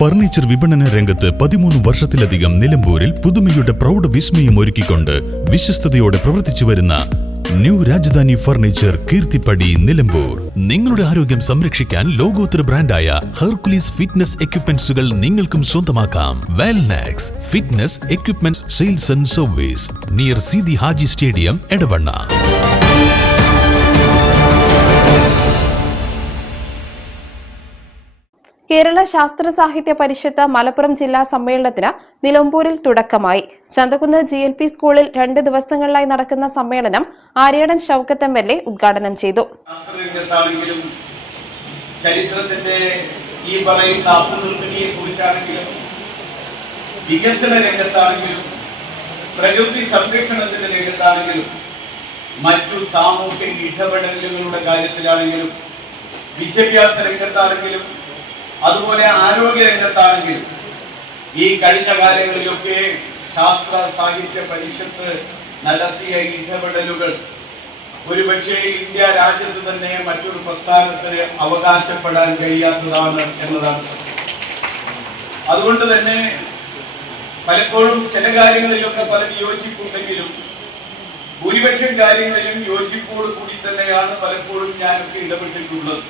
Furniture വിപണന രംഗത്ത് 13 വർഷത്തിലധികം നിലമ്പൂരിൽ പുതുമയുടെ പ്രൗഢ വിസ്മയം ഒരുക്കിക്കൊണ്ട് വിശ്വസ്തയോടെ പ്രവർത്തിച്ചു വരുന്ന ന്യൂ രാജധാനി ഫർണിച്ചർ കീർത്തിപ്പടി നിലമ്പൂർ. നിങ്ങളുടെ ആരോഗ്യം സംരക്ഷിക്കാൻ ലോകോത്തര ബ്രാൻഡായ ഹെർക്കുലീസ് ഫിറ്റ്നസ് എക്യുപ്മെന്റ്സുകൾ നിങ്ങൾക്കും സ്വന്തമാക്കാം. Wellnex fitness equipment sales and service near Seethi Haji stadium, Edavanna. Kerala Sasthra Sahithya പരിഷത്ത് മലപ്പുറം ജില്ലാ സമ്മേളനത്തിന് നിലമ്പൂരിൽ തുടക്കമായി. ചന്തക്കുന്ന് GLP സ്കൂളിൽ 2 ദിവസങ്ങളിലായി നടക്കുന്ന സമ്മേളനം ആര്യാടൻ ഷൗക്കത്ത് MLA ഉദ്ഘാടനം ചെയ്തു. ചരിത്രത്തിന്റെ ഈ പറയുന്ന അഭിവൃദ്ധിയെ കുറിച്ചാണെങ്കിലും വികസന രംഗത്താണെങ്കിലും പ്രകൃതി സംരക്ഷണത്തിന്റെ രംഗത്താണെങ്കിലും മറ്റു സാമൂഹിക ഇടപെടലുകളുടെ കാര്യത്തിലാണെങ്കിലും വിദ്യാഭ്യാസ രംഗത്താണെങ്കിലും അതുപോലെ ആരോഗ്യ രംഗത്താണെങ്കിലും ഈ കഴിഞ്ഞ കാലങ്ങളിലൊക്കെ ശാസ്ത്ര സാഹിത്യ പരിഷത്ത് നടത്തിയ ഇടപെടലുകൾ ഒരുപക്ഷെ ഇന്ത്യ രാജ്യത്ത് തന്നെ മറ്റൊരു പ്രസ്ഥാനത്തിന് അവകാശപ്പെടാൻ കഴിയാത്തതാണ് എന്നതാണ്. അതുകൊണ്ട് തന്നെ പലപ്പോഴും ചില കാര്യങ്ങളിലൊക്കെ പല യോജിപ്പുണ്ടെങ്കിലും ഭൂരിപക്ഷം കാര്യങ്ങളിലും യോജിപ്പോട് കൂടി തന്നെയാണ് പലപ്പോഴും ഞാനൊക്കെ ഇടപെട്ടിട്ടുള്ളത്.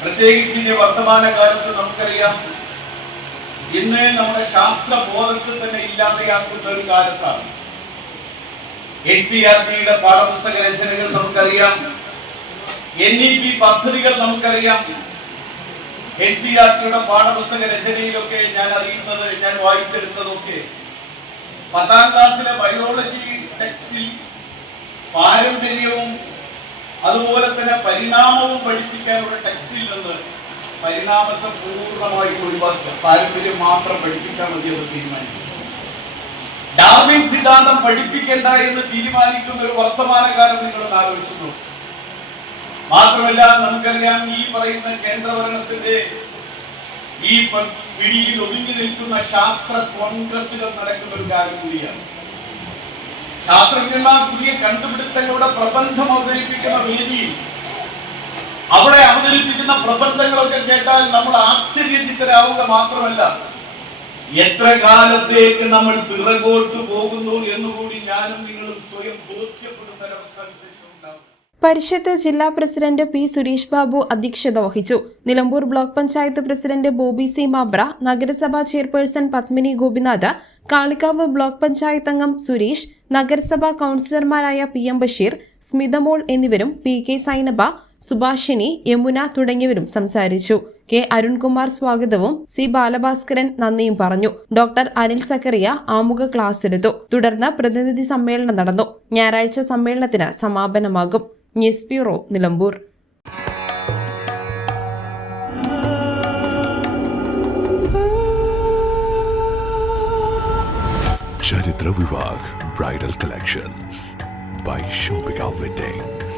പ്രത്യേകിച്ച് ഈ വർത്തമാന കാലത്ത് നമുക്കറിയാം, ഇന്ന് നമ്മുടെ ശാസ്ത്ര ബോധത്തിൽ തന്നെ ഇല്ലാതെയാക്കുന്ന ഒരു കാലത്താണ്. NCERT-യുടെ പാഠപുസ്തക രചനകൾ നമുക്കറിയാം, NEP പദ്ധതികൾ നമുക്കറിയാം. NCERT-യുടെ പാഠപുസ്തക രചനയിലൊക്കെ ഞാൻ അറിയുന്നത്, ഞാൻ വായിച്ചെടുത്തതൊക്കെ 10ാം ക്ലാസ്സിലെ ബയോളജി ടെക്സ്റ്റിൽ പാരമ്പര്യവും അതുപോലെ തന്നെ പരിണാമവും പഠിപ്പിക്കാനുള്ള ടെക്സ്റ്റിൽ നിന്ന് പരിണാമത്തെ പൂർണ്ണമായി ഒഴിവാക്കുക, പാരമ്പര്യം മാത്രം പഠിപ്പിച്ചാൽ മതി എന്ന് തീരുമാനിക്കും. ഡാർവിൻ സിദ്ധാന്തം പഠിപ്പിക്കേണ്ട എന്ന് തീരുമാനിക്കുന്ന ഒരു വർത്തമാനകാലം നിങ്ങളൊന്ന് ആലോചിച്ചു. മാത്രമല്ല നമുക്കറിയാം, ഈ പറയുന്ന കേന്ദ്രഭരണത്തിന്റെ ഈ പിടിയിൽ ഒതുങ്ങി നിൽക്കുന്ന ശാസ്ത്ര കോൺഗ്രസുകൾ നടക്കുന്ന ഒരു കാലം കൂടിയാണ്. ശാസ്ത്രജ്ഞന്മാർ പുതിയ കണ്ടുപിടുത്തങ്ങളുടെ പ്രബന്ധം അവതരിപ്പിക്കുന്ന വേദിയിൽ അവിടെ അവതരിപ്പിക്കുന്ന പ്രബന്ധങ്ങളൊക്കെ കേട്ടാൽ നമ്മൾ ആശ്ചര്യചിത്തരാവുക മാത്രമല്ല, എത്ര കാലത്തേക്ക് നമ്മൾ പിറകോട്ട് പോകുന്നു എന്നുകൂടി ഞാനും നിങ്ങളും സ്വയം ബോധ്യപ്പെടുന്ന ഒരവസ്ഥ വിശേഷമുണ്ടാകും. പരിഷത്ത് ജില്ലാ പ്രസിഡന്റ് P. സുരേഷ് ബാബു അധ്യക്ഷത വഹിച്ചു. Nilambur block panchayat president Bobby C Mabra, നഗരസഭാ ചെയർപേഴ്സൺ പത്മിനി ഗോപിനാഥ്, കാളിക്കാവ് ബ്ലോക്ക് പഞ്ചായത്ത് അംഗം സുരേഷ്, നഗരസഭാ കൌൺസിലർമാരായ PM ബഷീർ, സ്മിതമോൾ എന്നിവരും PK സൈനബ, സുഭാഷിണി, യമുന തുടങ്ങിയവരും സംസാരിച്ചു. K. അരുൺകുമാർ സ്വാഗതവും C. ബാലഭാസ്കരൻ നന്ദിയും പറഞ്ഞു. ഡോക്ടർ അനിൽ സക്കറിയ ആമുഖ ക്ലാസ് എടുത്തു. തുടർന്ന് പ്രതിനിധി സമ്മേളനം നടന്നു. ഞായറാഴ്ച സമ്മേളനത്തിന് സമാപനമാകും. News bureau, Nilambur. Charithra Vivah bridal collections by Shobhika Weddings.